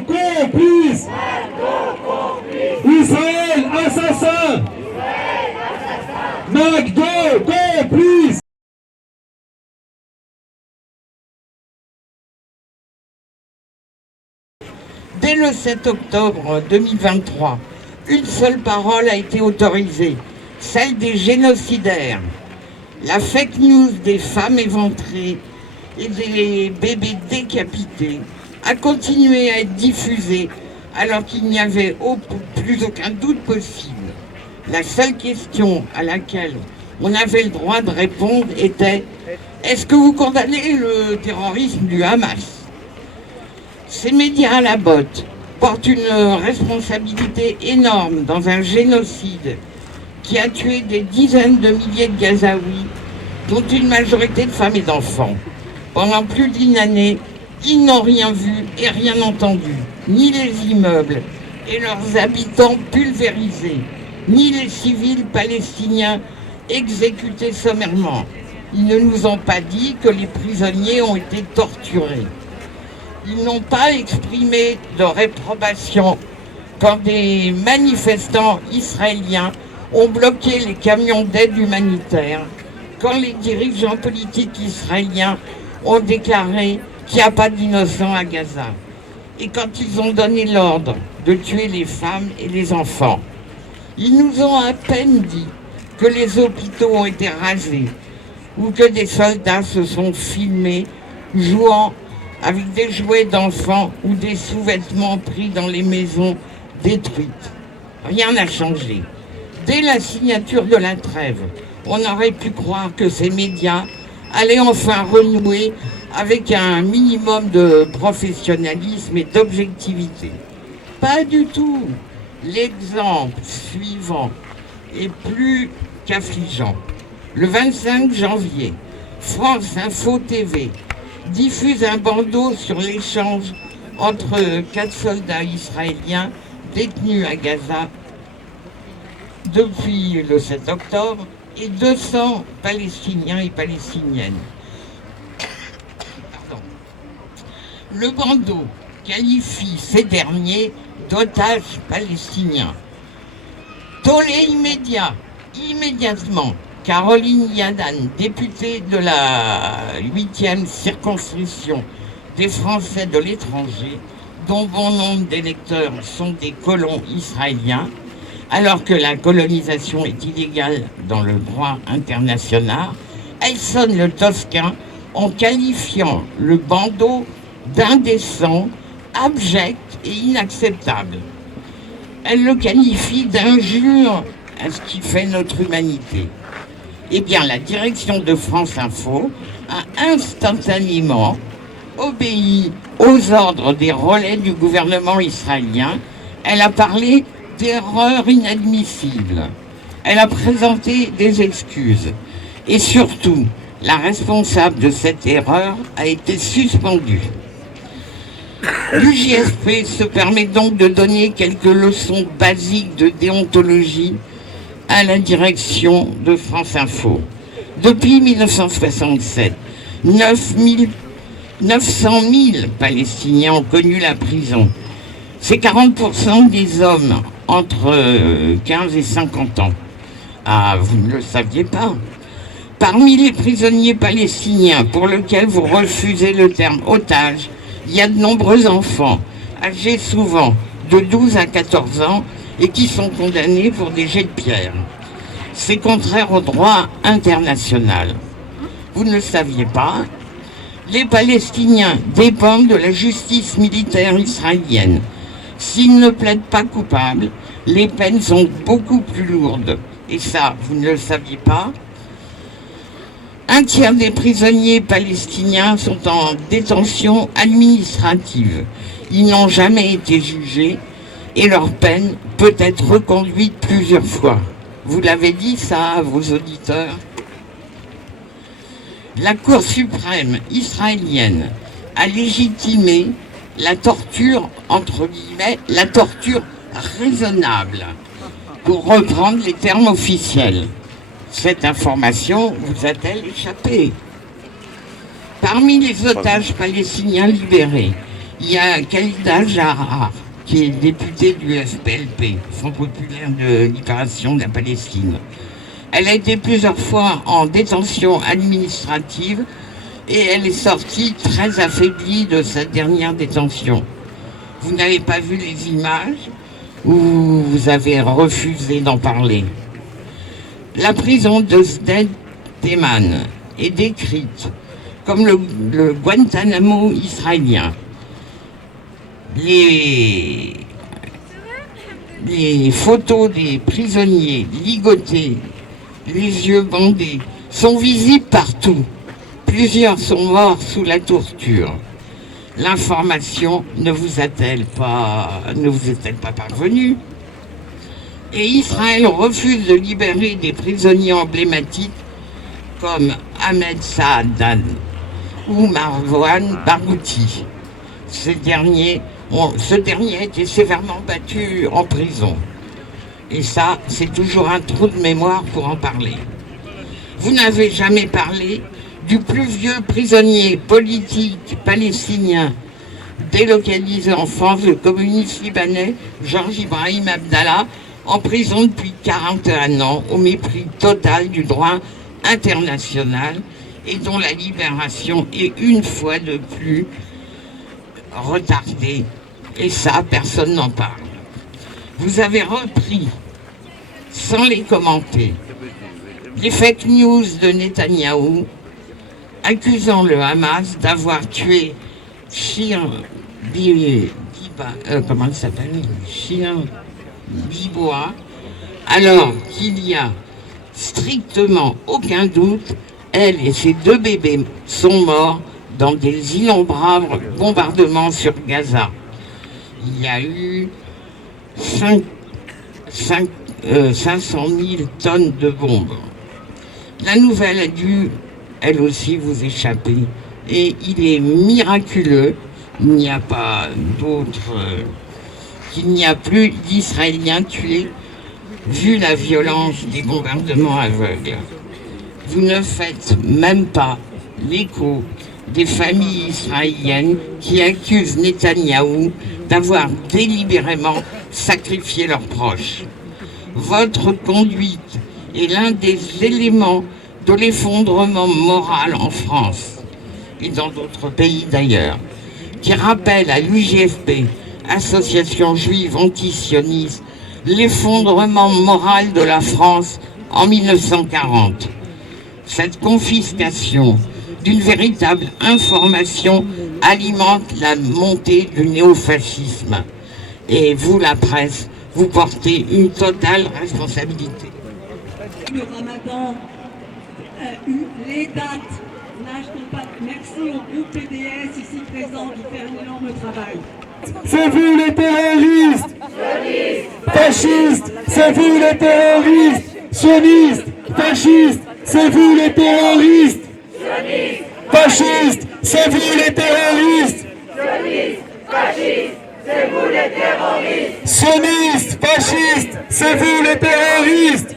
complice. Israël assassin. McDo complice. Dès le 7 octobre 2023, une seule parole a été autorisée, celle des génocidaires. La fake news des femmes éventrées et des bébés décapités a continué à être diffusée alors qu'il n'y avait plus aucun doute possible. La seule question à laquelle on avait le droit de répondre était « Est-ce que vous condamnez le terrorisme du Hamas ?» Ces médias à la botte portent une responsabilité énorme dans un génocide qui a tué des dizaines de milliers de Gazaouis, dont une majorité de femmes et d'enfants. Pendant plus d'une année, ils n'ont rien vu et rien entendu, ni les immeubles et leurs habitants pulvérisés, ni les civils palestiniens exécutés sommairement. Ils ne nous ont pas dit que les prisonniers ont été torturés. Ils n'ont pas exprimé de réprobation quand des manifestants israéliens ont bloqué les camions d'aide humanitaire, quand les dirigeants politiques israéliens ont déclaré qu'il n'y a pas d'innocents à Gaza, et quand ils ont donné l'ordre de tuer les femmes et les enfants. Ils nous ont à peine dit que les hôpitaux ont été rasés ou que des soldats se sont filmés jouant avec des jouets d'enfants ou des sous-vêtements pris dans les maisons détruites. Rien n'a changé. Dès la signature de la trêve, on aurait pu croire que ces médias allaient enfin renouer avec un minimum de professionnalisme et d'objectivité. Pas du tout. L'exemple suivant est plus qu'affligeant. Le 25 janvier, France Info TV diffuse un bandeau sur l'échange entre 4 soldats israéliens détenus à Gaza depuis le 7 octobre et 200 Palestiniens et Palestiniennes. Pardon. Le bandeau qualifie ces derniers d'otages palestiniens. Tollé immédiatement, Caroline Yadan, députée de la 8e circonscription des Français de l'étranger, dont bon nombre d'électeurs sont des colons israéliens, alors que la colonisation est illégale dans le droit international, elle sonne le toscan en qualifiant le bandeau d'indécent, abject et inacceptable. Elle le qualifie d'injure à ce qui fait notre humanité. Eh bien, la direction de France Info a instantanément obéi aux ordres des relais du gouvernement israélien. Elle a parlé d'erreurs inadmissibles. Elle a présenté des excuses. Et surtout, la responsable de cette erreur a été suspendue. L'UJSP se permet donc de donner quelques leçons basiques de déontologie à la direction de France Info. Depuis 1967, 900 000 Palestiniens ont connu la prison. C'est 40% des hommes entre 15 et 50 ans. Ah, vous ne le saviez pas. Parmi les prisonniers palestiniens pour lesquels vous refusez le terme otage, il y a de nombreux enfants, âgés souvent de 12 à 14 ans et qui sont condamnés pour des jets de pierre. C'est contraire au droit international. Vous ne le saviez pas? Les Palestiniens dépendent de la justice militaire israélienne. S'ils ne plaident pas coupables, les peines sont beaucoup plus lourdes. Et ça, vous ne le saviez pas? Un tiers des prisonniers palestiniens sont en détention administrative. Ils n'ont jamais été jugés et leur peine peut être reconduite plusieurs fois. Vous l'avez dit ça à vos auditeurs? La Cour suprême israélienne a légitimé la torture, entre guillemets, la torture raisonnable, pour reprendre les termes officiels. Cette information vous a-t-elle échappé? Parmi les otages palestiniens libérés, Il y a Khalida Jarrar, qui est députée du FPLP, Front populaire de libération de la Palestine. Elle a été plusieurs fois en détention administrative et elle est sortie très affaiblie de sa dernière détention. Vous n'avez pas vu les images ou vous avez refusé d'en parler? La prison de Sde-Teman est décrite comme le Guantanamo israélien. Les photos des prisonniers ligotés, les yeux bandés, sont visibles partout. Plusieurs sont morts sous la torture. L'information ne vous est-elle pas parvenue? Et Israël refuse de libérer des prisonniers emblématiques comme Ahmed Saadan ou Marwan Barghouti. Ce dernier a été sévèrement battu en prison. Et ça, c'est toujours un trou de mémoire pour en parler. Vous n'avez jamais parlé du plus vieux prisonnier politique palestinien délocalisé en France, le communiste libanais Georges Ibrahim Abdallah, en prison depuis 41 ans, au mépris total du droit international et dont la libération est une fois de plus retardée. Et ça, personne n'en parle. Vous avez repris, sans les commenter, les fake news de Netanyahou, accusant le Hamas d'avoir tué Biboa, alors qu'il y a strictement aucun doute, elle et ses 2 bébés sont morts dans des innombrables bombardements sur Gaza. Il y a eu 500 000 tonnes de bombes. La nouvelle a dû, elle aussi, vous échapper. Et il est miraculeux, il n'y a pas qu'il n'y a plus d'Israéliens tués, vu la violence des bombardements aveugles. Vous ne faites même pas l'écho des familles israéliennes qui accusent Netanyahou d'avoir délibérément sacrifié leurs proches. Votre conduite est l'un des éléments de l'effondrement moral en France et dans d'autres pays d'ailleurs, qui rappelle à l'UJFP, Association juive antisioniste, l'effondrement moral de la France en 1940. Cette confiscation d'une véritable information alimente la montée du néofascisme. Et vous, la presse, vous portez une totale responsabilité. Le Ramadan, les dates n'achetons pas. Merci au groupe PDS ici présent qui fait un énorme travail. C'est vous les terroristes! Fascistes! C'est vous les terroristes! Sionistes! Fascistes! C'est vous les terroristes! Fascistes! C'est vous les terroristes! Sionistes! Fascistes! C'est vous les terroristes!